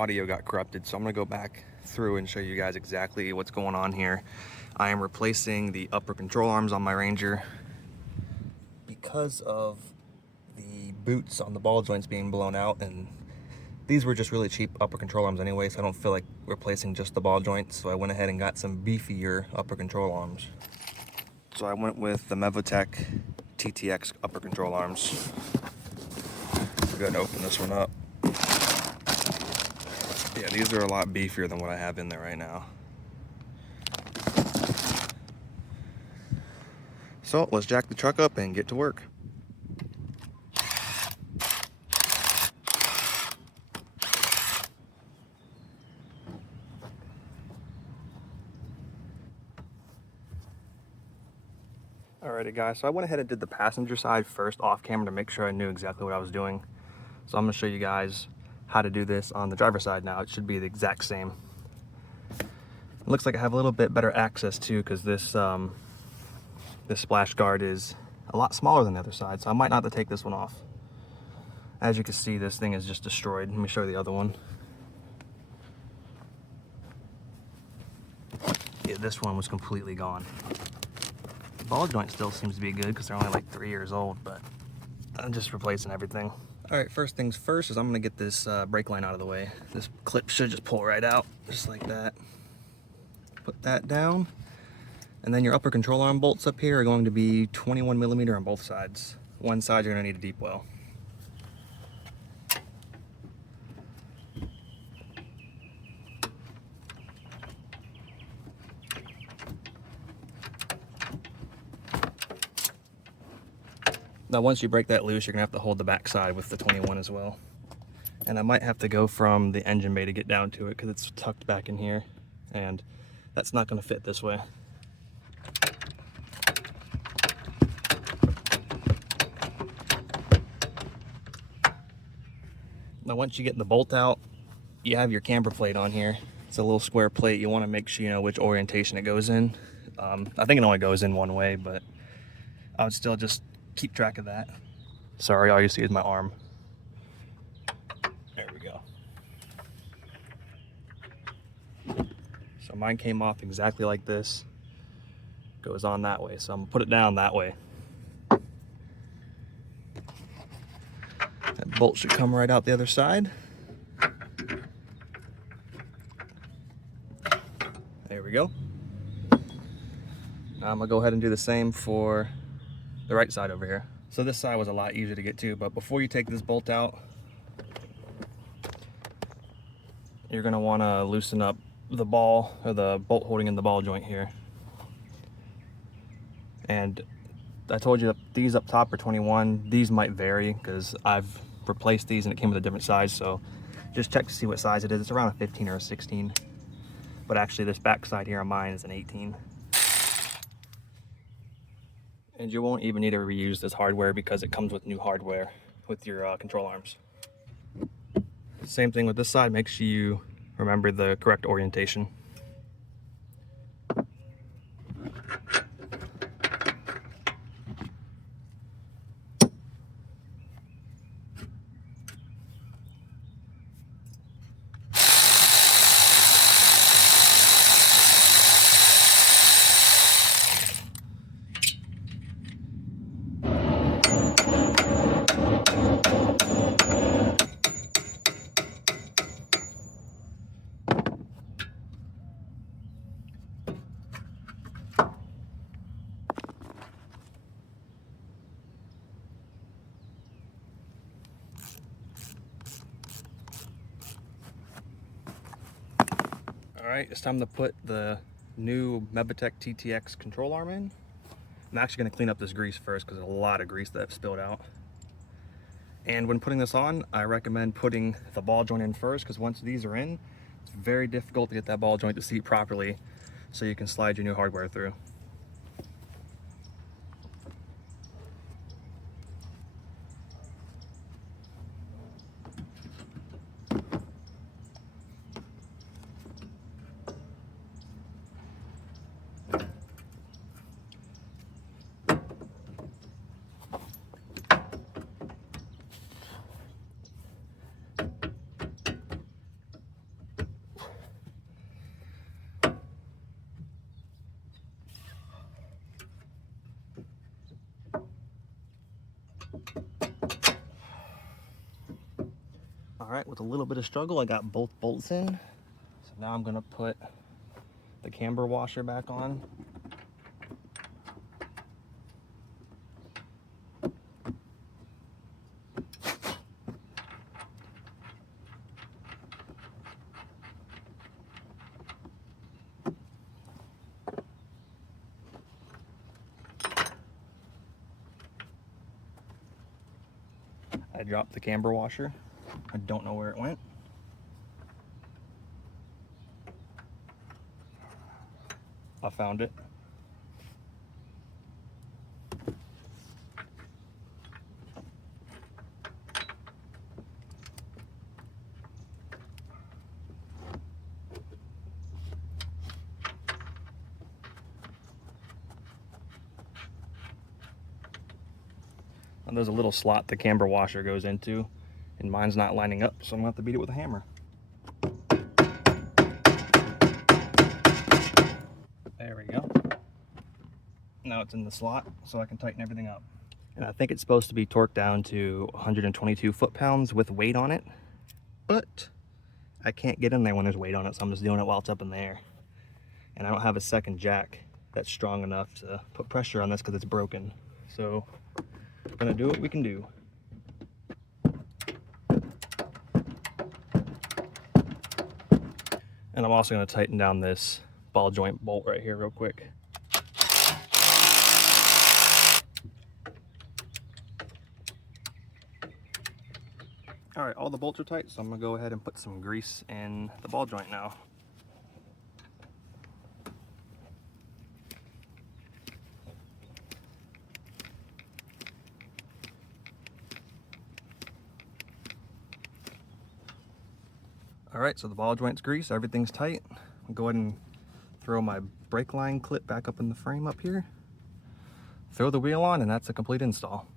audio got corrupted, so I'm gonna go back through and show you guys exactly what's going on here. I am replacing the upper control arms on my Ranger because of the boots on the ball joints being blown out, and these were just really cheap upper control arms anyway, so I don't feel like replacing just the ball joints, so I went ahead and got some beefier upper control arms. So I went with the Mevotech TTX upper control arms. Go ahead and open this one up. Yeah, these are a lot beefier than what I have in there right now. So let's jack the truck up and get to work. Alrighty guys, so I went ahead and did the passenger side first off camera to make sure I knew exactly what I was doing. So I'm going to show you guys how to do this on the driver's side now. It should be the exact same. It looks like I have a little bit better access too, because this splash guard is a lot smaller than the other side, so I might not have to take this one off. As you can see, this thing is just destroyed. Let me show you the other one. Yeah, this one was completely gone. The ball joint still seems to be good because they're only like 3 years old, but I'm just replacing everything. All right, first things first is I'm gonna get this brake line out of the way. This clip should just pull right out, just like that. Put that down. And then your upper control arm bolts up here are going to be 21 millimeter on both sides. One side you're gonna need a deep well. Now once you break that loose, you're gonna have to hold the back side with the 21 as well. And I might have to go from the engine bay to get down to it because it's tucked back in here, and that's not gonna fit this way. Now once you get the bolt out, you have your camber plate on here. It's a little square plate. You wanna make sure you know which orientation it goes in. I think it only goes in one way, but I would still just keep track of that. Sorry, all you see is my arm. There we go. So mine came off exactly like this. Goes on that way, so I'm gonna put it down that way. That bolt should come right out the other side. There we go. Now I'm gonna go ahead and do the same for the right side over here. So this side was a lot easier to get to, but before you take this bolt out, you're gonna wanna loosen up the ball, or the bolt holding in the ball joint here. And I told you that these up top are 21. These might vary because I've replaced these and it came with a different size, so just check to see what size it is. It's around a 15 or a 16. But actually this back side here on mine is an 18. And you won't even need to reuse this hardware because it comes with new hardware with your control arms. Same thing with this side. Make sure you remember the correct orientation. Alright, it's time to put the new Mevotech TTX control arm in. I'm actually going to clean up this grease first because there's a lot of grease that I've spilled out. And when putting this on, I recommend putting the ball joint in first, because once these are in, it's very difficult to get that ball joint to seat properly so you can slide your new hardware through. All right, with a little bit of struggle, I got both bolts in. So now I'm gonna put the camber washer back on. I dropped the camber washer. I don't know where it went. I found it. And there's a little slot the camber washer goes into, and mine's not lining up, so I'm gonna have to beat it with a hammer. There we go. Now it's in the slot, so I can tighten everything up. And I think it's supposed to be torqued down to 122 foot-pounds with weight on it, but I can't get in there when there's weight on it, so I'm just doing it while it's up in the air. And I don't have a second jack that's strong enough to put pressure on this because it's broken. So I'm gonna do what we can do. And I'm also gonna tighten down this ball joint bolt right here real quick. All right, all the bolts are tight, so I'm gonna go ahead and put some grease in the ball joint now. All right, so the ball joint's greased, everything's tight. I'll go ahead and throw my brake line clip back up in the frame up here. Throw the wheel on, and that's a complete install.